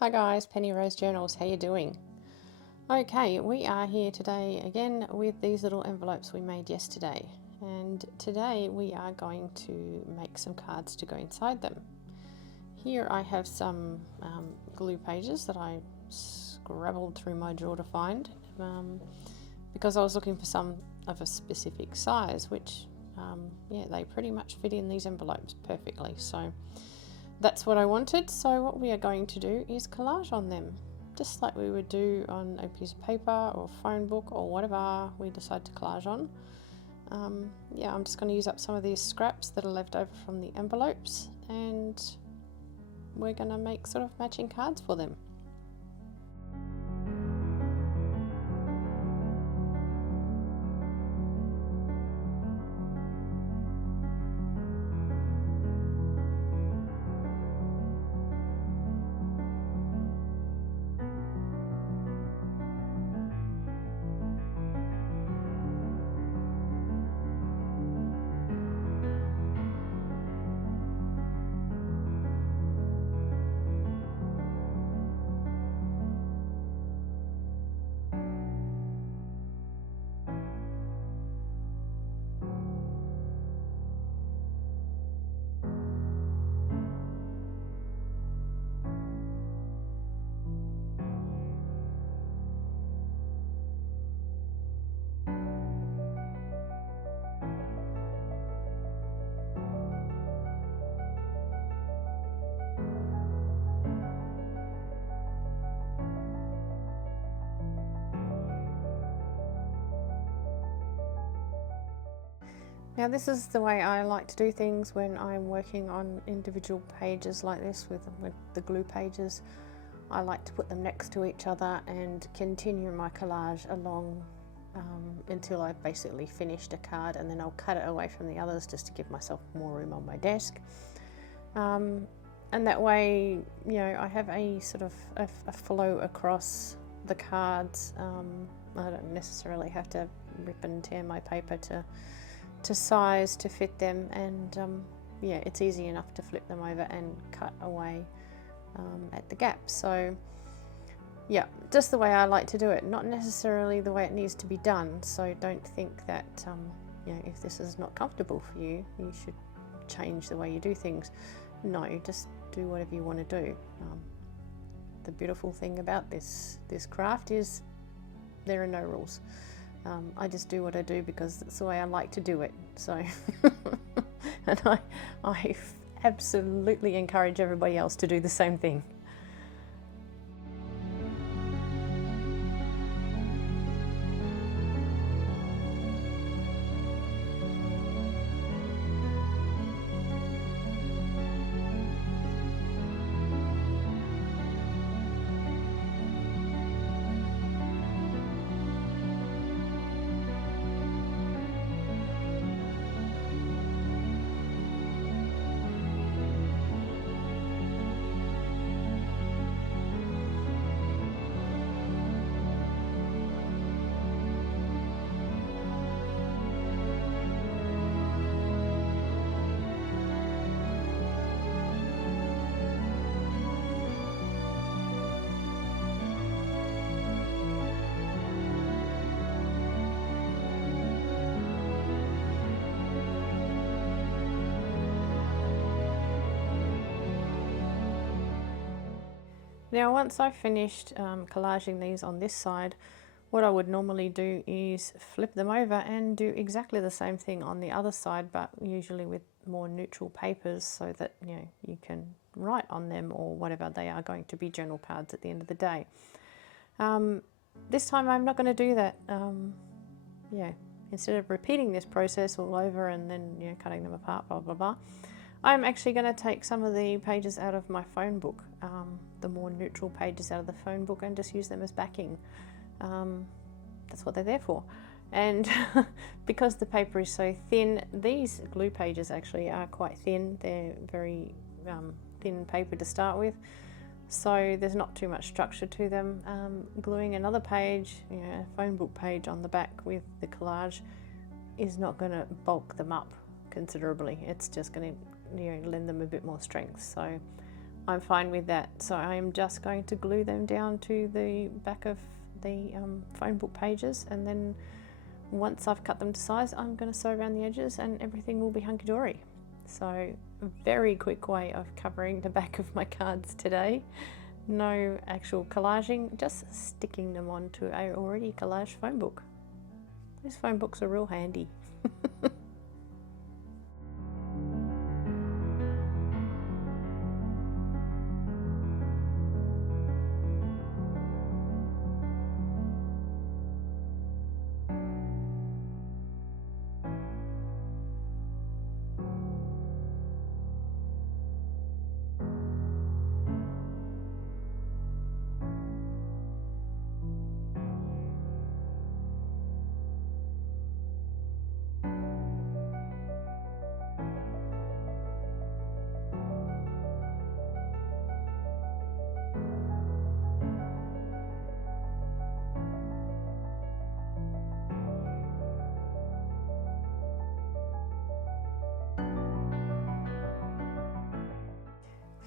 Hi guys, Penny Rose Journals, how you doing? Okay, we are here today again with these little envelopes we made yesterday, and today we are going to make some cards to go inside them. Here I have some glue pages that I scrabbled through my drawer to find because I was looking for some of a specific size, which they pretty much fit in these envelopes perfectly. So that's what I wanted. So what we are going to do is collage on them, just like we would do on a piece of paper or phone book or whatever we decide to collage on. I'm just going to use up some of these scraps that are left over from the envelopes, and we're going to make sort of matching cards for them. Now this is the way I like to do things when I'm working on individual pages like this with the glue pages. I like to put them next to each other and continue my collage along until I've basically finished a card, and then I'll cut it away from the others just to give myself more room on my desk. And that way, I have a sort of a flow across the cards. I don't necessarily have to rip and tear my paper to size to fit them, and it's easy enough to flip them over and cut away at the gaps. So just the way I like to do it, not necessarily the way it needs to be done. So don't think that if this is not comfortable for you, you should change the way you do things. No, just do whatever you want to do. The beautiful thing about this craft is there are no rules. I just do what I do because that's the way I like to do it. So, and I absolutely encourage everybody else to do the same thing. Now once I've finished collaging these on this side, what I would normally do is flip them over and do exactly the same thing on the other side, but usually with more neutral papers so that you can write on them or whatever. They are going to be journal cards at the end of the day. This time I'm not going to do that. Instead of repeating this process all over and then cutting them apart, blah blah blah, I'm actually going to take some of the pages out of my phone book, the more neutral pages out of the phone book, and just use them as backing. That's what they're there for. And because the paper is so thin, these glue pages actually are quite thin. They're very thin paper to start with, so there's not too much structure to them. Gluing another page, a phone book page on the back with the collage is not going to bulk them up considerably. It's just going to lend them a bit more strength. So I'm fine with that. So I am just going to glue them down to the back of the phone book pages, and then once I've cut them to size, I'm going to sew around the edges and everything will be hunky-dory. So a very quick way of covering the back of my cards today. No actual collaging, just sticking them onto a already collaged phone book. These phone books are real handy.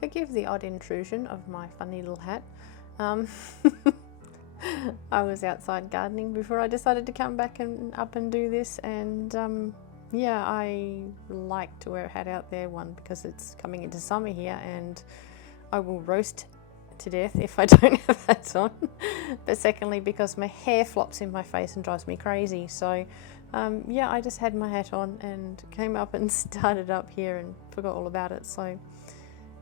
Forgive the odd intrusion of my funny little hat. I was outside gardening before I decided to come back and up and do this, and yeah, I like to wear a hat out there, one because it's coming into summer here and I will roast to death if I don't have hats on, but secondly because my hair flops in my face and drives me crazy. So yeah, I just had my hat on and came up and started up here and forgot all about it. So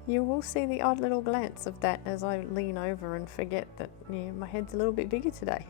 you will see the odd little glance of that as I lean over and forget that, yeah, my head's a little bit bigger today.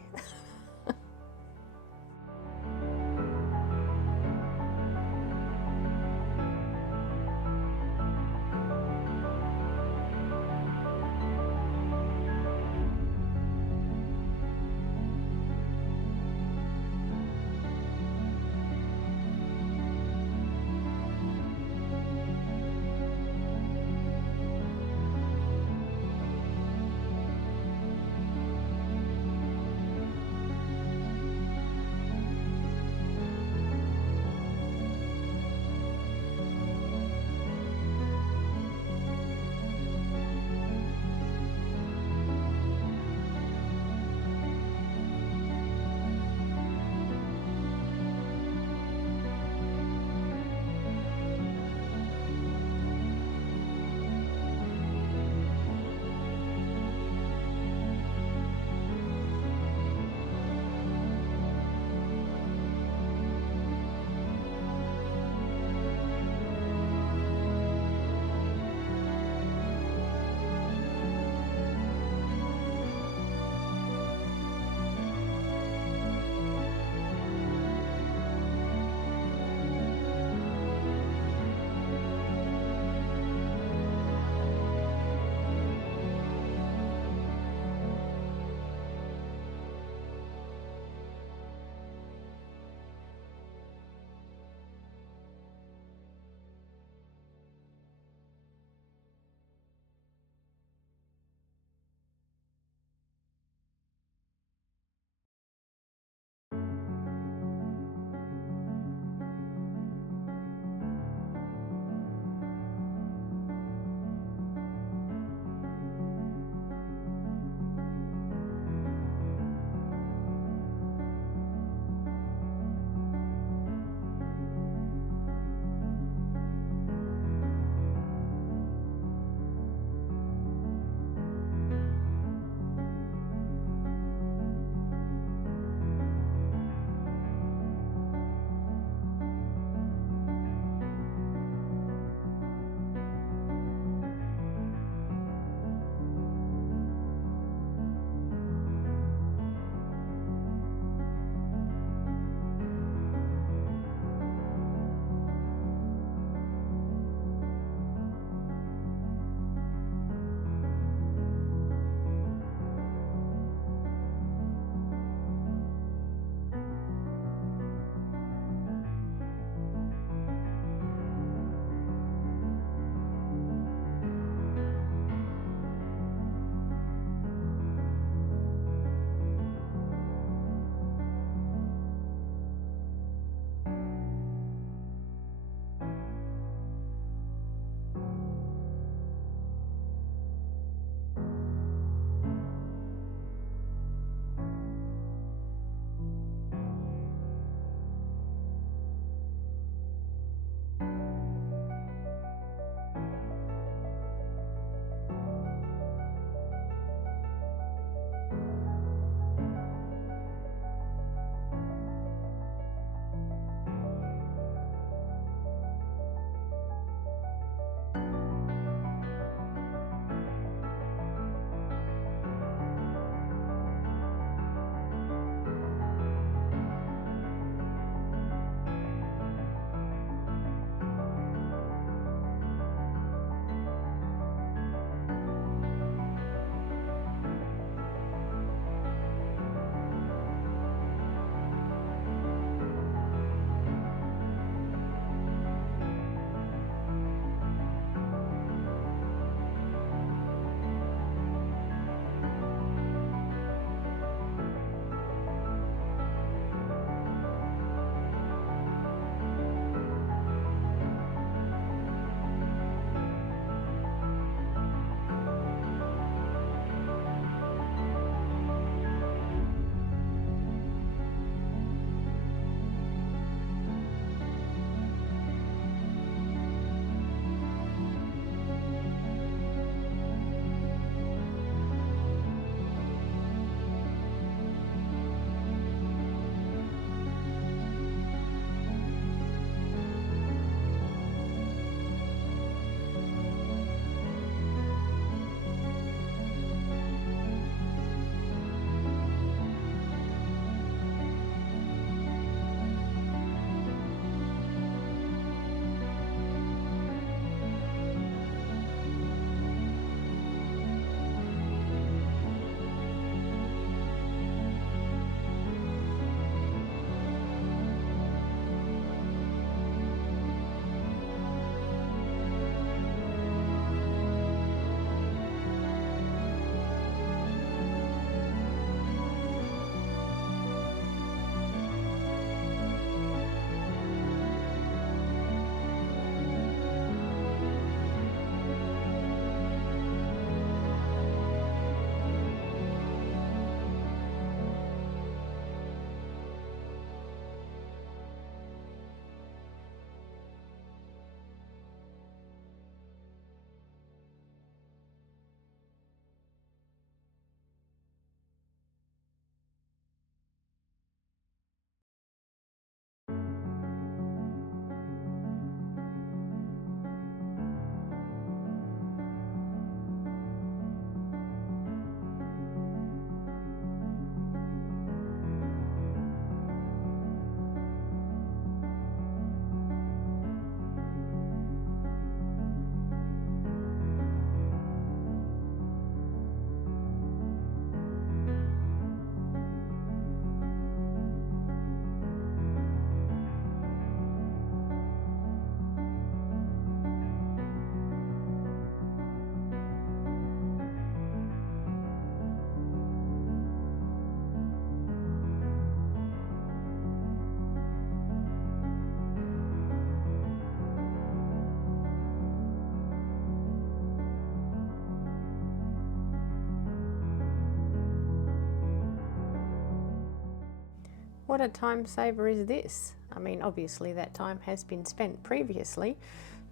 what a time saver is this? I mean, obviously that time has been spent previously,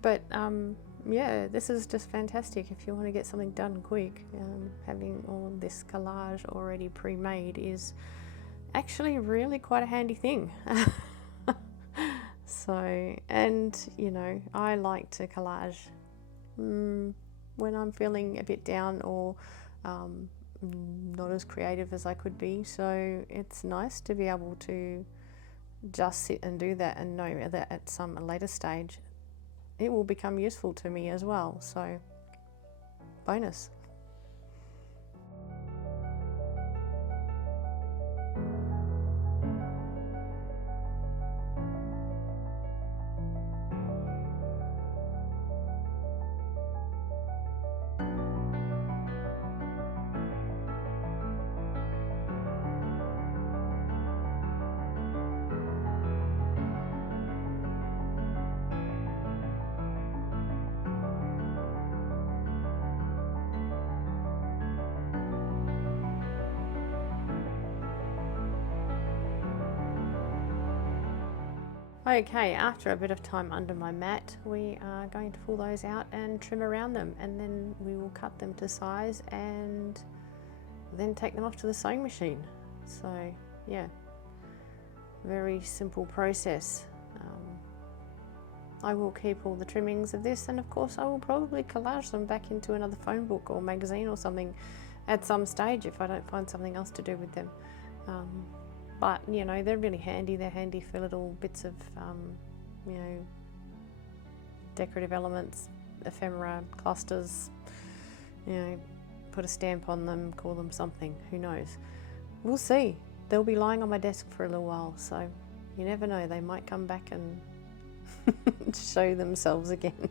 but yeah, this is just fantastic if you want to get something done quick. Having all this collage already pre-made is actually really quite a handy thing. So, and you know, I like to collage when I'm feeling a bit down or not as creative as I could be, so it's nice to be able to just sit and do that and know that at some later stage it will become useful to me as well, so bonus. Okay, after a bit of time under my mat, we are going to pull those out and trim around them, and then we will cut them to size and then take them off to the sewing machine. So yeah, very simple process. I will keep all the trimmings of this, and of course I will probably collage them back into another phone book or magazine or something at some stage if I don't find something else to do with them. But you know, they're really handy. They're handy for little bits of you know, decorative elements, ephemera, clusters, you know, put a stamp on them, call them something, who knows. We'll see. They'll be lying on my desk for a little while, so you never know, they might come back and show themselves again.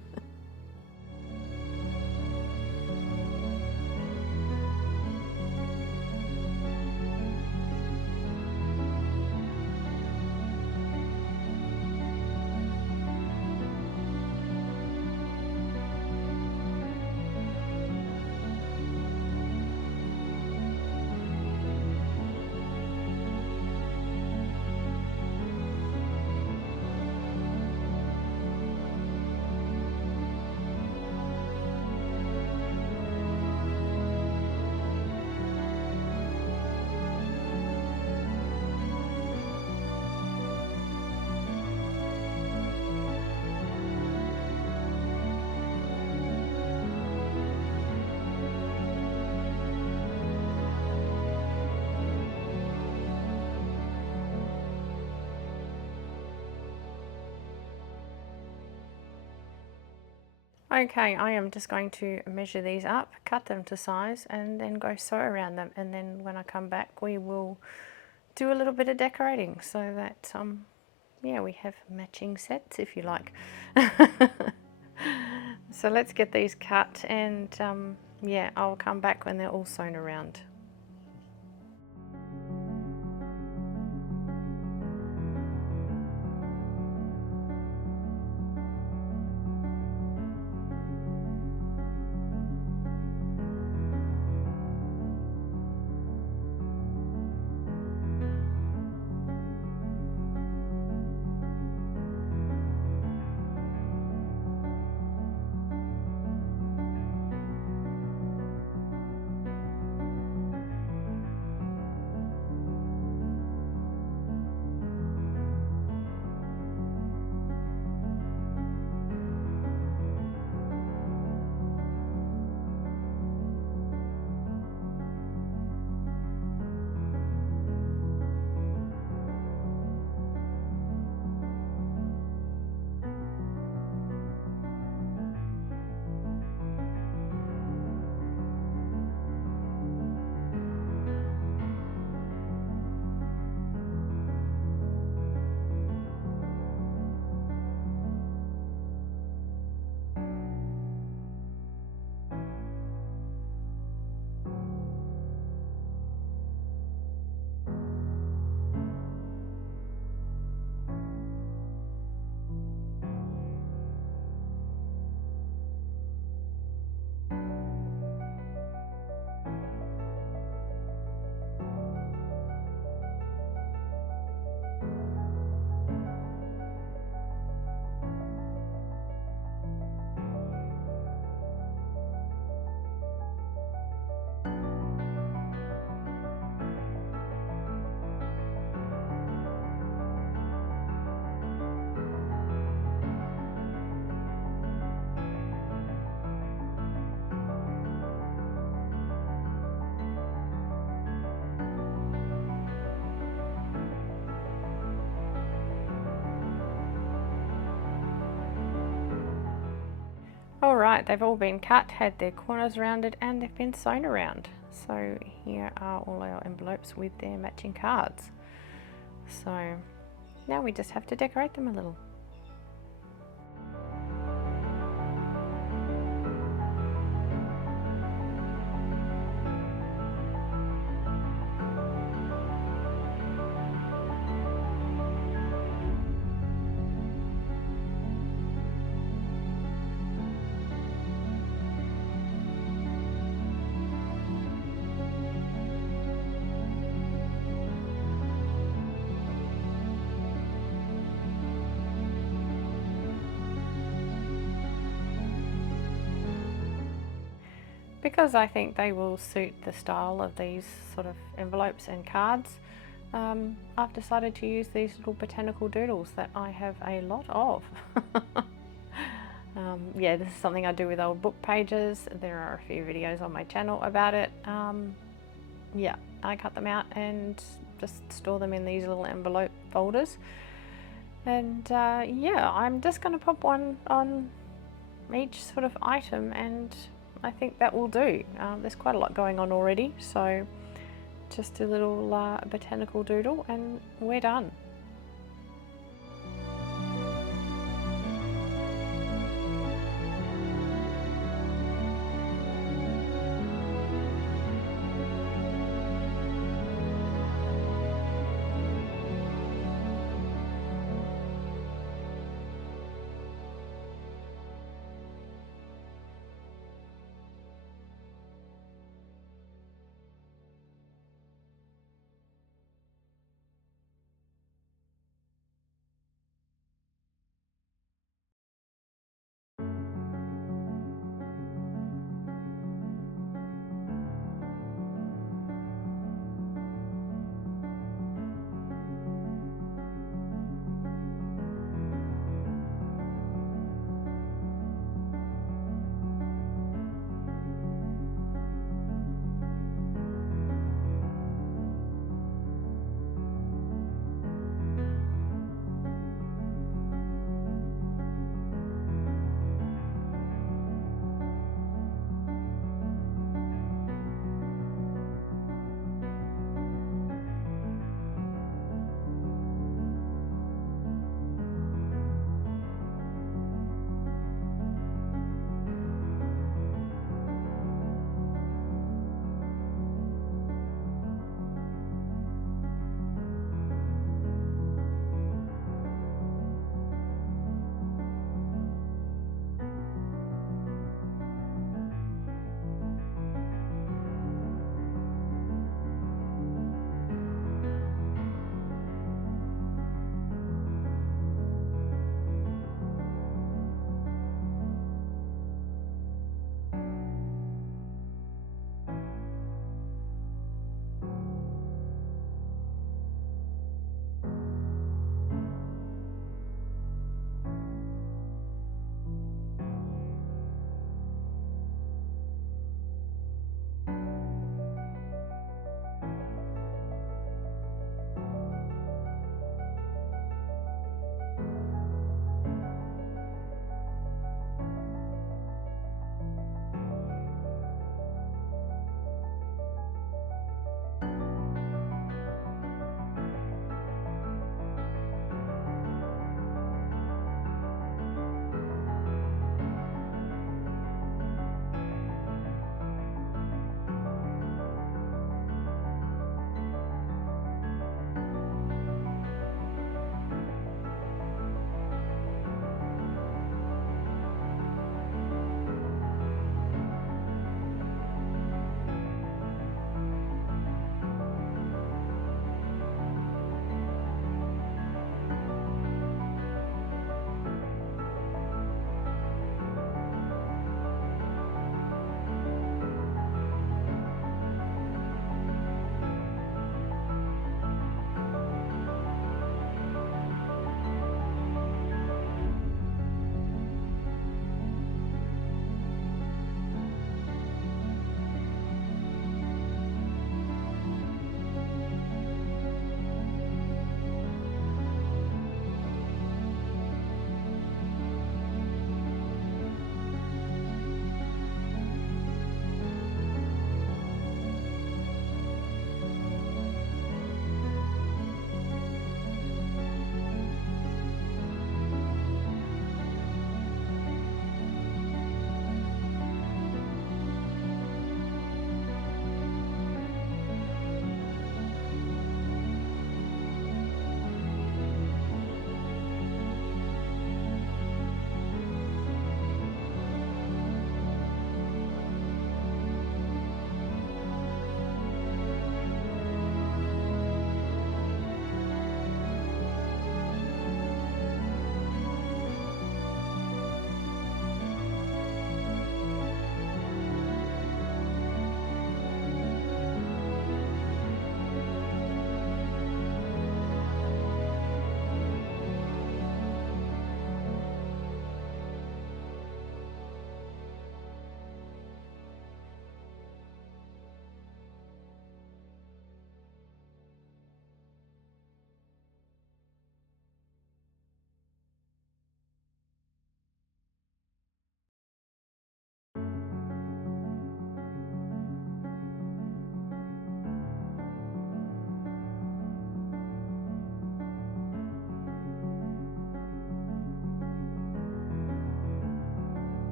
Okay, I am just going to measure these up, cut them to size, and then go sew around them, and then when I come back we will do a little bit of decorating so that yeah, we have matching sets, if you like. So let's get these cut, and yeah, I'll come back when they're all sewn around. Alright, they've all been cut, had their corners rounded, and they've been sewn around. So here are all our envelopes with their matching cards. So now we just have to decorate them a little. Because I think they will suit the style of these sort of envelopes and cards, I've decided to use these little botanical doodles that I have a lot of. Yeah, this is something I do with old book pages. There are a few videos on my channel about it. Yeah, I cut them out and just store them in these little envelope folders. And yeah, I'm just going to pop one on each sort of item, and I think that will do. There's quite a lot going on already, so just a little botanical doodle and we're done.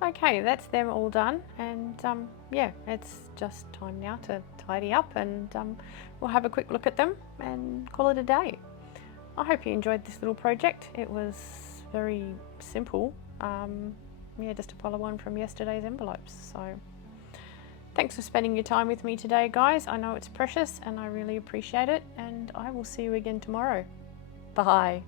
Okay, that's them all done, and yeah, it's just time now to tidy up, and we'll have a quick look at them and call it a day. I hope you enjoyed this little project. It was very simple, yeah, just to follow on from yesterday's envelopes. So thanks for spending your time with me today, guys. I know it's precious and I really appreciate it, and I will see you again tomorrow. Bye.